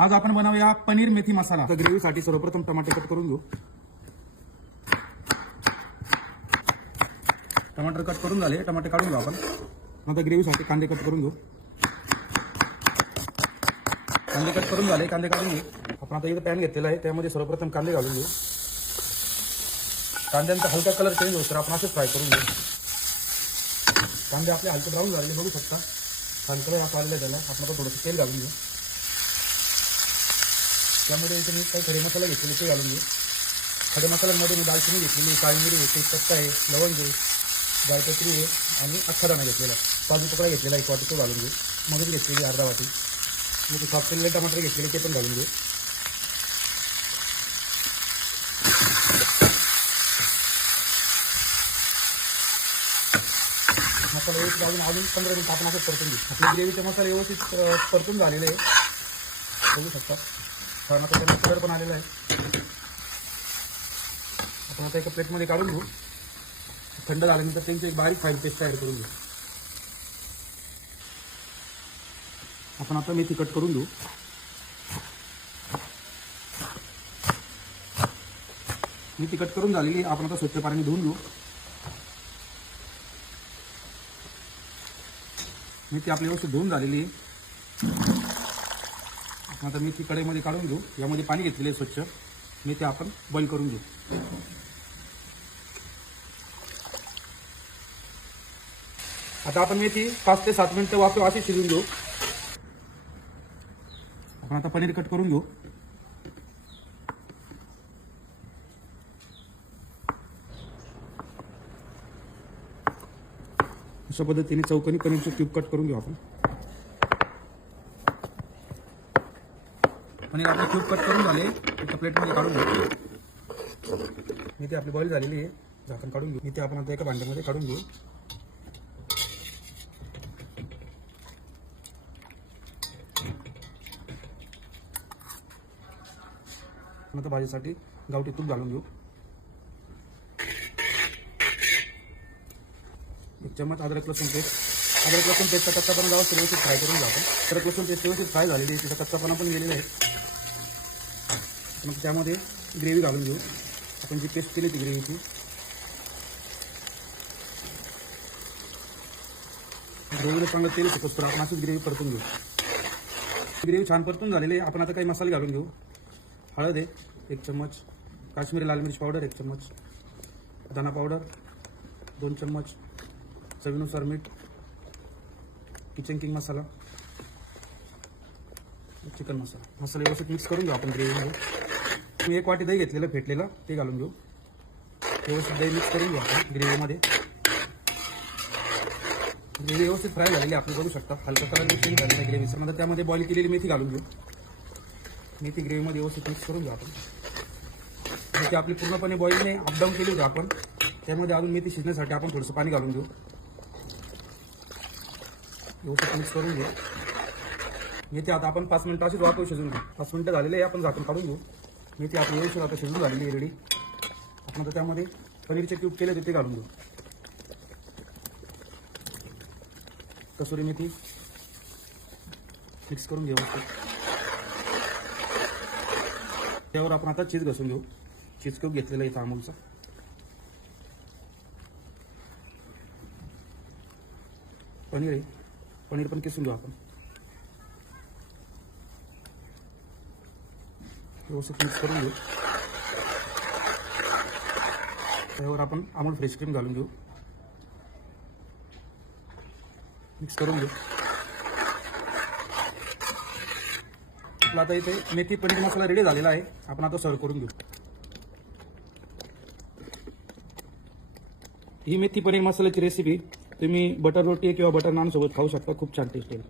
आज आपण बनवूया पनीर मेथी मसाला। तर ग्रेव्हीसाठी सर्वप्रथम टमाटे कट करून घेऊ। टमाटर कट करून झाले, टमाटे काढून घेऊ आपण। नंतर ग्रेव्हीसाठी कांदे कट करून घेऊ। कांदे कट करून झाले, कांदे काढून घेऊ आपण। आता इथे पॅन घेतलेला आहे, त्यामध्ये सर्वप्रथम कांदे घालून घेऊ। कांद्यांचा हलका कलर चेंज होतो, आपण असेच फ्राय करून घेऊ। कांदे आपले हलके ब्राऊन झालेले बघू शकता, हलकं आता आलेलं त्याला आपण आता थोडंसं तेल घालून घेऊ। त्यामध्ये इथे मी काही खडे मसाला घेतलेले ते घालून घेऊ। खडे मसाल्यांमध्ये मी दालचिनी घेतलेली, काळी मिरी आहे, तेजपत्ता आहे, लवंग आहे, जायपत्री आहे आणि अख्खा दाणा घेतलेला, काजू तुकडा घेतलेला एक वाटी तो घालून घेऊ। मगच घेतलेली अर्धा वाटी, मग सॉफ्ट केलेले टमाटर घेतलेले ते पण घालून घेऊ। मसाला व्यवस्थित अजून 15 मिनिट आपण असं परतून घेऊ। आपले ग्रेव्हीचे मसाले व्यवस्थित परतून झालेले आहे बघू शकता, कारण आता त्याचा कलर पण आलेला आहे। आपण आता एका प्लेटमध्ये काढून घेऊ। थंड झाल्यानंतर त्यांची एक बारीक फाईन पेस्ट तयार करून घेऊ। आपण आता मेथी कट करून घेऊ। मेथी कट करून झालेली आपण आता स्वच्छ पाण्याने धुवून घेऊ। मेथी आपली व्यवस्थित धुवून झालेली आहे। आपण आता मेथी कढईमध्ये काढून घेऊ। यामध्ये पाणी घेतलेले स्वच्छ, मेथी आपण बॉईल करून घेऊ। आता आपण मेथी 5 ते 7 मिनिटं वाफेवर अशी शिजवून घेऊ। आपण आता पनीर कट करून घेऊ। अशा पद्धतीने चौकोनी पनीरचे क्यूब कट करून घेऊ आपण। पनीर आपले क्यूब कट करून झाले, एका प्लेटमध्ये काढून घेऊ। मेथी आपली बॉईल झालेली आहे, झाकण काढून घेऊ। मेथी आपण आता एका भांड्यामध्ये काढून घेऊ। आता भाजीसाठी गावठी तूप घालून घेऊ। 1 चम्मच अद्रक लसूण पेस्टचा कच्चापणा जावा व्यवस्थित फ्राय करून घ्या आपण। अद्रक लसूण पेस्ट व्यवस्थित फ्राय झालेली आहे, त्याचा कच्चापणा पण गेलेला आहे। मग त्यामध्ये ग्रेव्ही घालून घेऊ। आपण जी पेस्ट केली ती ग्रेव्हीची ग्रेव्हीला चांगलं तेल सुकत आपण अशीच ग्रेव्ही परतून घेऊ। ग्रेव्ही छान परतून झालेली आहे। आपण आता काही मसाले घालून घेऊ। हळद आहे 1 चम्मच, काश्मीरी लाल मिर्च पावडर 1 चम्मच, धना पावडर 2 चम्मच, चवीनुसार मीठ, किचन किंग मसाला, चिकन मसाला। मसाले व्यवस्थित मिक्स करून घेऊ आपण ग्रेव्हीमध्ये। मी 1 वाटी दही घेतलेलं फेटलेलं ते घालून घेऊ। व्यवस्थित दही मिक्स करून घेऊ आपण ग्रेव्हीमध्ये। ग्रेव्ही व्यवस्थित फ्राय झालेली आपण बघू शकता, हलका कलर चेंज झालेला ग्रेव्हीचा। नंतर त्यामध्ये बॉईल केलेली मेथी घालून घेऊ। मेथी ग्रेव्हीमध्ये व्यवस्थित मिक्स करून घेऊ आपण। मेथी आपली पूर्णपणे बॉईलने अपडाऊन केली होती आपण, त्यामध्ये अजून मेथी शिजण्यासाठी आपण थोडंसं पाणी घालून घेऊ। व्यवस्थित मिक्स करून घेऊ। मेथी आता आपण 5 मिनिटं अशीच वाफेवर शिजून घेऊ। 5 मिनिटं झालेले आहे, आपण झाकण काढून घेऊ। मेथी आपली व्यवस्थित आता शिजून झालेली आहे रेडी। आपण आता त्यामध्ये पनीरचे क्यूब केले होते ते घालून घेऊ। कसुरी मेथी मिक्स करून घेऊ। त्यावर आपण आता चीज घासून घेऊ। चीज क्यूब घेतलेला आहे अमूलचा। पनीर आहे, पनीर पण किसून घेऊ आपण। व्यवस्थित मिक्स करून घेऊ। त्यावर आपण अमूल फ्रेश क्रीम घालून घेऊ। मिक्स करून घेऊ। आपला आता इथे मेथी पनीर मसाला रेडी झालेला आहे, आपण आता सर्व करून घेऊ। ही मेथी पनीर मसाल्याची रेसिपी तुम्ही बटर रोटी किंवा बटर नान सोबत खाऊ शकता, खूप छान टेस्ट येईल।